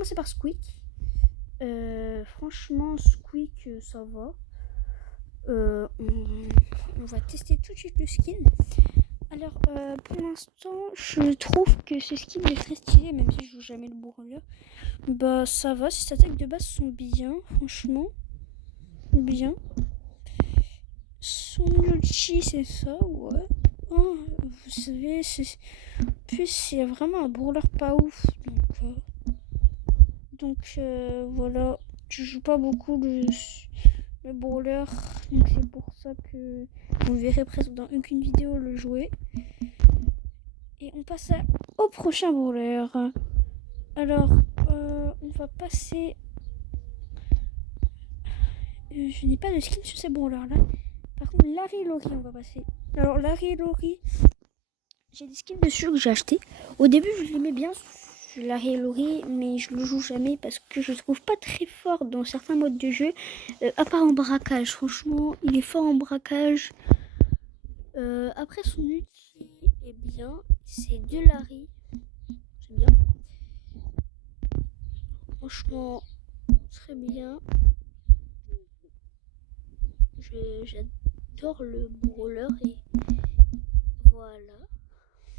commencer par Squeak. Franchement, Squeak, ça va. On va tester tout de suite le skin. Alors, pour l'instant, je trouve que ce skin est très stylé, même si je joue jamais le bourreleur. Bah, ça va, ses attaques de base sont bien, franchement. Bien. Son ulti, c'est ça, ouais. Oh, vous savez, plus c'est vraiment un brawler pas ouf. Donc voilà, je joue pas beaucoup le brawler, donc c'est pour ça que vous verrez presque dans aucune vidéo le jouer. Et on passe au prochain brawler. Alors, on va passer. Je n'ai pas de skin sur ces brawlers là. Par contre, Larry et Lori, on va passer. Alors, Larry et Lori, j'ai des skins dessus que j'ai acheté. Au début, je l'aimais bien, Larry et Lori, mais je le joue jamais parce que je le trouve pas très fort dans certains modes de jeu. À part en braquage, franchement, il est fort en braquage. Après, son ulti est bien. C'est de Larry. J'aime bien. Franchement, très bien. J'adore le brawler et voilà.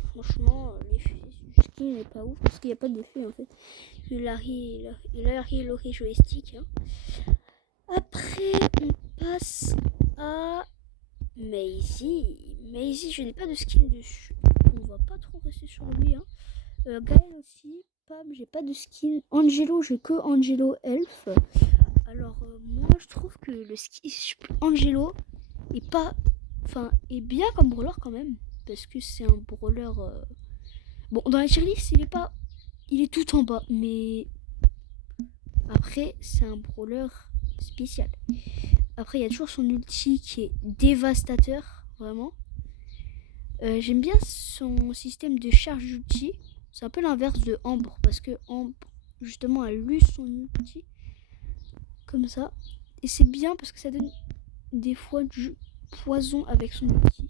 Franchement, l'effet du skin n'est pas ouf parce qu'il n'y a pas d'effet en fait. Larry et Lori joystick. Hein. Après, on passe à Maisie. Maisie, je n'ai pas de skin dessus. On va pas trop rester sur lui. Hein. Gaël aussi. Pam, j'ai pas de skin. Angelo, j'ai que Angelo Elf. Alors, moi, je trouve que le skin Angelo est pas. Enfin, est bien comme brawler quand même. Parce que c'est un brawler. Bon, dans la tier list, il est tout en bas. Mais après, c'est un brawler spécial. Après, il y a toujours son ulti qui est dévastateur, vraiment. J'aime bien son système de charge d'ulti. C'est un peu l'inverse de Ambre, parce que Ambre, justement, a lu son ulti comme ça. Et c'est bien parce que ça donne des fois du poison avec son ulti.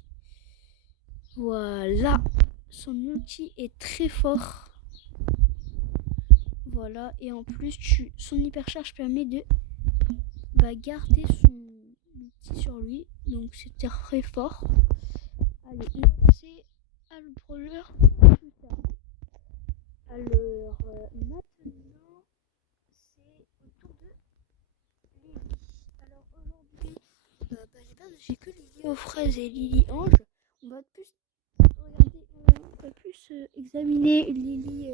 Voilà. Son ulti est très fort. Voilà. Et en plus, son hypercharge permet de garder son ulti sur lui. Donc c'est très fort. Allez, on va passer à le brawler. Alors, maintenant, c'est au tour de Lily. Alors aujourd'hui, j'ai que Lily aux fraises et Lily Ange. On va plus regarder, on va plus examiner Lily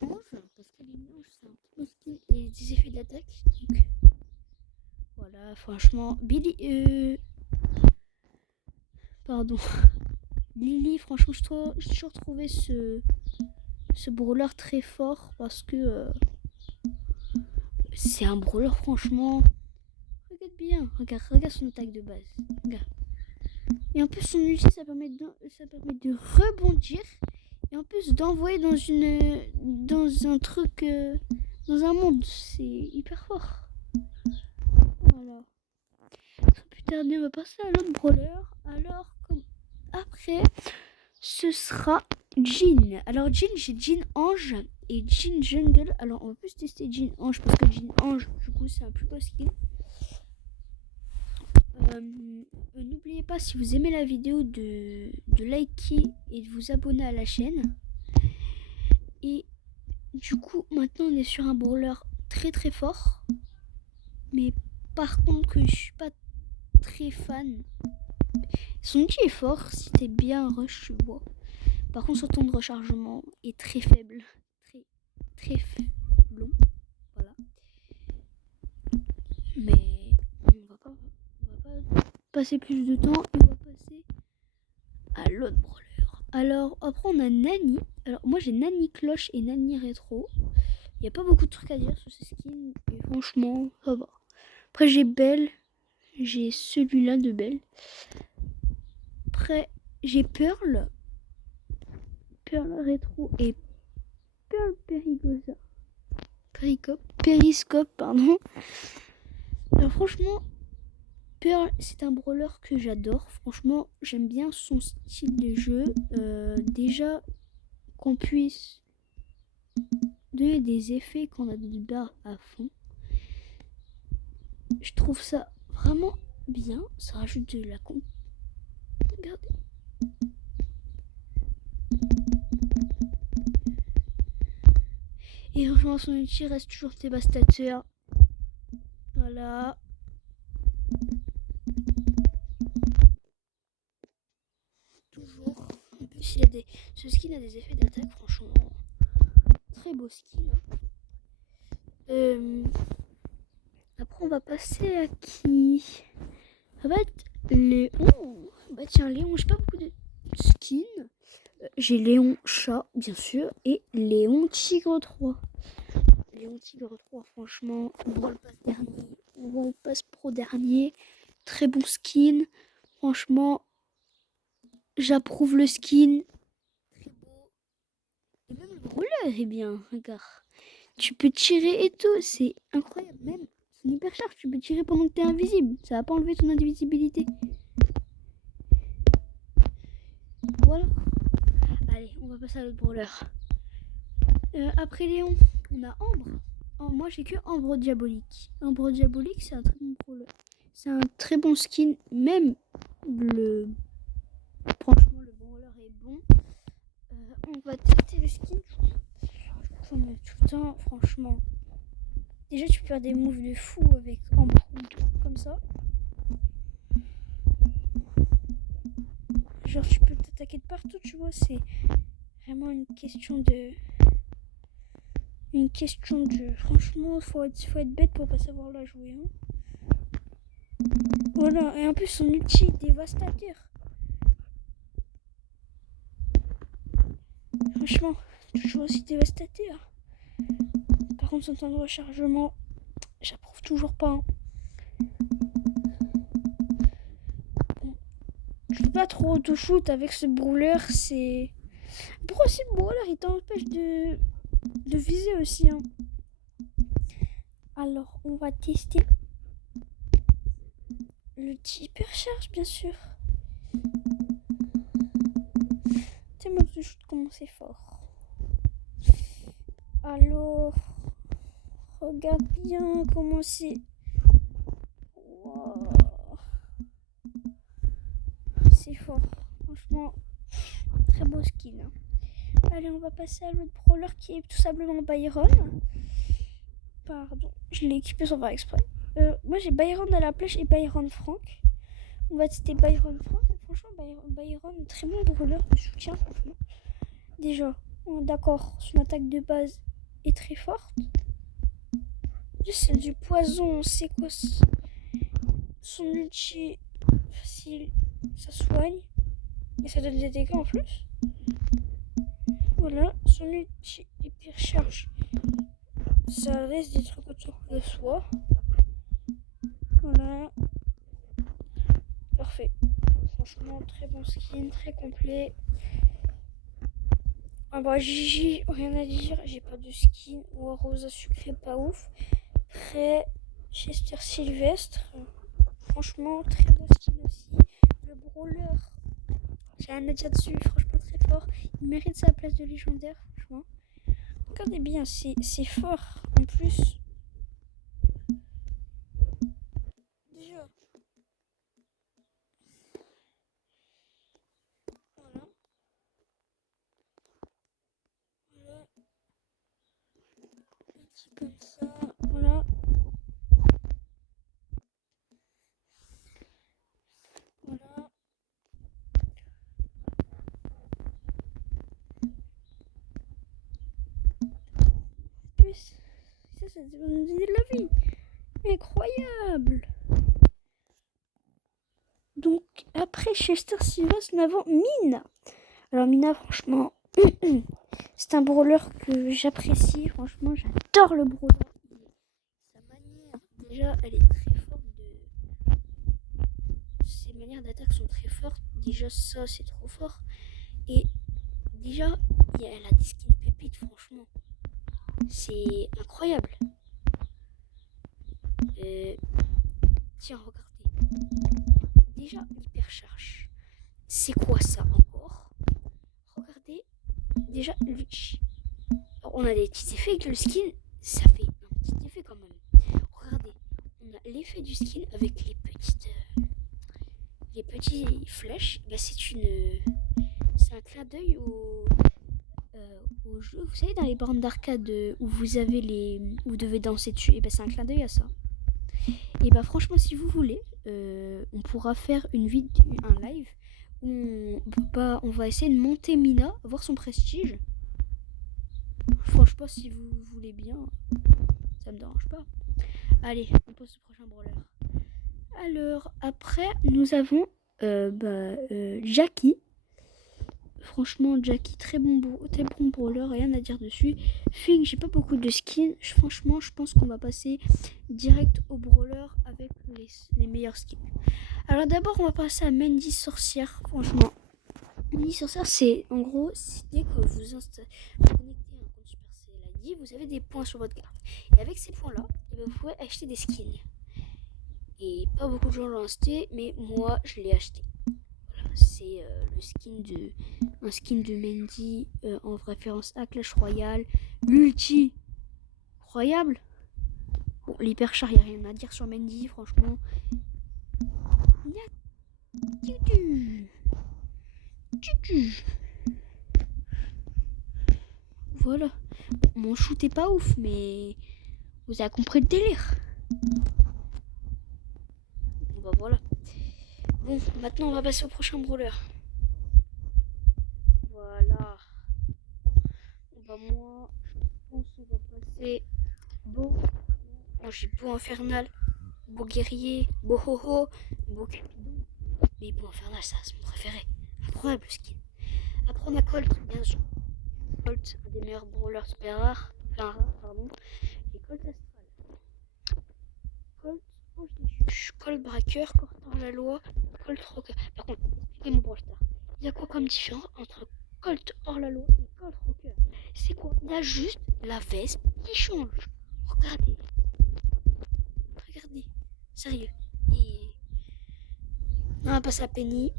Ange, parce que Lily Ange c'est un petit skin et des effets d'attaque. Donc voilà, franchement, pardon. Lily, franchement, j'ai toujours trouvé ce brawler très fort parce que c'est un brawler, franchement. Regarde bien, regarde son attaque de base. Regarde. Et en plus, son ulti, ça permet de rebondir et en plus d'envoyer dans un truc, dans un monde. C'est hyper fort. Voilà. Sans plus tarder, on va passer à l'autre brawler. Alors, après, ce sera Jean. Alors, Jean, j'ai Jean Ange et Jean Jungle. Alors, on va plus tester Jean Ange parce que Jean Ange, du coup, c'est un plus beau skin. N'oubliez pas, si vous aimez la vidéo, de liker et de vous abonner à la chaîne. Et du coup, maintenant, on est sur un brawler très très fort. Mais par contre, que je suis pas très fan. Son outil est fort si t'es bien rush, tu vois. Par contre, son temps de rechargement est très faible. Très long. Voilà. Mais on va pas passer plus de temps. Et on va passer à l'autre brawler. Alors, après, on a Nani. Alors, moi, j'ai Nani Cloche et Nani Rétro. Il n'y a pas beaucoup de trucs à dire sur ces skins. Et franchement, ça va. Après, j'ai Belle. J'ai celui-là de Belle. Après, j'ai Pearl. Pearl Rétro et Pearl Périscope, pardon. Alors, franchement, Pearl, c'est un brawler que j'adore. Franchement, j'aime bien son style de jeu. Déjà, qu'on puisse donner des effets quand on a des barres à fond. Je trouve ça vraiment bien. Ça rajoute de la Regardez. Et franchement, son ulti reste toujours dévastateur. Voilà. Toujours. En plus, ce skin a des effets d'attaque, franchement. Très beau skin. Après, on va passer à qui? Ça va être Léon. Bah tiens, Léon, j'ai pas beaucoup de skins. J'ai Léon Chat, bien sûr, et Léon Tigre 3. Léon Tigre 3, franchement, World Pass dernier, World Pass Pro dernier, très bon skin. Franchement, j'approuve le skin. Très beau. Et même le brawler est bien, regarde. Tu peux tirer et tout, c'est incroyable. Même son hypercharge, tu peux tirer pendant que t'es invisible. Ça va pas enlever ton invisibilité. Voilà. Allez, on va passer à l'autre brawler. Après Léon, on a Ambre. Moi, j'ai que Ambre Diabolique. Ambre Diabolique, c'est un très bon brawler. C'est un très bon skin. Même franchement, le brawler est bon. On va tester le skin. Tout le temps, franchement. Déjà, tu peux faire des moves de fou avec Ambre comme ça. Genre, tu peux t'attaquer de partout, tu vois. C'est vraiment une question de. Franchement, faut être bête pour pas savoir la jouer. Hein. Voilà, et en plus, son ulti est dévastateur. Franchement, toujours aussi dévastateur. Par contre, son temps de rechargement, j'approuve toujours pas. Hein. Bon, je peux pas trop auto-shoot avec ce brawler, c'est. Pourquoi aussi le brawler il t'empêche de viser aussi. Hein. Alors, on va tester le hypercharge, bien sûr. Tellement de shoot comment c'est fort. Alors, regarde bien comment c'est. Wow. C'est fort. Franchement, très beau skin. Hein. Allez, on va passer à l'autre brawler qui est tout simplement Byron. Pardon, je l'ai équipé sans faire exprès. Moi, j'ai Byron à la plage et Byron Frank. On va tester Byron Frank. Franchement, Byron, très bon brawler de soutien, franchement. Déjà, on est d'accord, son attaque de base est très forte. C'est du poison, c'est quoi son ulti facile, ça soigne et ça donne des dégâts en plus. Voilà, son ulti hyper charge, ça laisse des trucs autour de soi. Voilà, parfait. Franchement, très bon skin, très complet. Ah bah Gigi, rien à dire, j'ai pas de skin. Ou Rosa sucré, pas ouf. Après, Chester Sylvestre. Franchement, très beau skin aussi. Le brawler, j'ai un Nadia dessus, franchement très fort. Il mérite sa place de légendaire, franchement. Regardez bien, c'est fort. En plus, déjà. Voilà. Voilà. Un petit comme ça. Voilà. Voilà. Plus, ça nous donne de la vie. Incroyable. Donc, après Chester Sylvestre, nous avons Mina. Alors, Mina, franchement, c'est un brawler que j'apprécie. Franchement, j'adore le brawler. Sa manière, déjà, elle est très forte. Ses manières d'attaque sont très fortes. Déjà, ça, c'est trop fort. Et déjà, elle a des skins pépites, franchement. C'est incroyable. Tiens, regardez. Déjà, l'hypercharge. C'est quoi ça encore? Regardez. Déjà, l'ulti. on a des petits effets avec le skin, ça fait un petit effet quand même. Regardez, on a l'effet du skin avec les petits flèches. Bah, c'est un clin d'œil au jeu. Vous savez, dans les bornes d'arcade où vous avez où vous devez danser dessus, et bah, c'est un clin d'œil à ça. Et bah franchement, si vous voulez, on pourra faire un live où on va essayer de monter Mina, voir son prestige. Franchement, si vous voulez bien, ça me dérange pas. Allez, on passe au prochain brawler. Alors, après, nous avons Jackie. Franchement, Jackie, très bon brawler, rien à dire dessus. Fing, j'ai pas beaucoup de skins. Franchement, je pense qu'on va passer direct au brawler avec les meilleurs skins. Alors d'abord, on va passer à Mandy Sorcière. Franchement, Mandy Sorcière, c'est en gros, dès que vous connectez à un compte Supercell ID, vous avez des points sur votre carte. Et avec ces points-là, vous pouvez acheter des skins. Et pas beaucoup de gens l'ont acheté, mais moi, je l'ai acheté. C'est un skin de Mandy en référence à Clash Royale. L'ulti, incroyable. Bon, l'hyper char, il n'y a rien à dire sur Mandy, franchement. Voilà. Mon shoot est pas ouf, mais vous avez compris le délire. Bon, bah voilà. Bon, maintenant on va passer au prochain brawler. Voilà. Bah moi, je pense qu'on va passer Beau. Moi j'ai Beau Infernal, Beau Guerrier, Beau Ho-Ho, Beau Cupidon. Mais Beau Infernal, ça c'est mon préféré. Incroyable skin. Après on a Colt, bien sûr. Colt, un des meilleurs brawlers super rares. Enfin rares, pardon. Et Colt Astral. Colt, Ange Déchu, Colt Braqueur, Colt Hors-la-Loi, Colt Rocker. Par contre, expliquez-moi Brawl Stars. Il y a quoi comme différence entre Colt Hors-la-Loi et Colt Rocker? C'est quoi? Il y a juste la veste qui change. Regardez. Regardez. Sérieux. Et on va passer à Penny.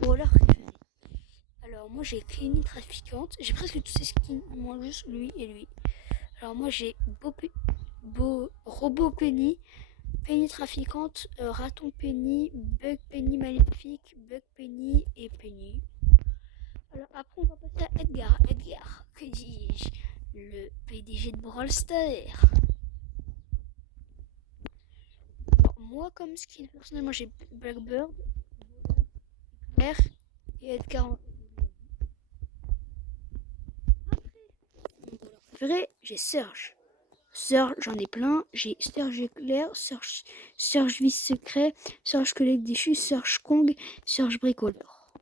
Brawler préféré. Alors moi j'ai Penny Trafiquante. J'ai presque tous ces skins. Moi juste lui et lui. Alors moi j'ai Robot Penny, Penny Trafiquante, Raton Penny, Bug Penny Maléfique, Bug Penny et Penny. Alors après on va passer à Edgar. Edgar, que dis-je? Le PDG de Brawl Stars. Moi comme skin, personnellement j'ai Blackbird, Claire et Edgar. Après, mon brawler préféré, j'ai Surge. Surge, j'en ai plein. J'ai Surge éclair, Surge vice secret, Surge squelette déchu, Surge Kong, Surge bricoleur.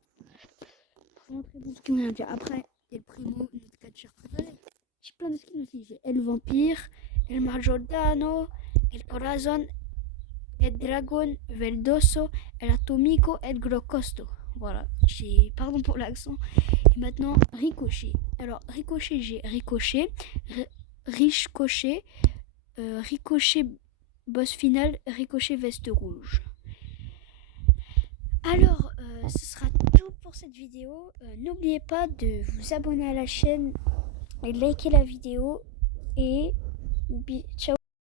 Vraiment très bon skin, rien à dire. Après, il y a le Primo, notre catcheur préféré. J'ai plein de skins aussi. J'ai El Vampire, El Majordano, El Corazon, El Dragon, Veldoso, El Atomico, El Grocosto. Voilà, pardon pour l'accent. Et maintenant, Ricochet. Alors, Ricochet, j'ai Ricochet, Ricochet, Ricochet boss final, Ricochet veste rouge. Alors, ce sera tout pour cette vidéo. N'oubliez pas de vous abonner à la chaîne et liker la vidéo. Et ciao.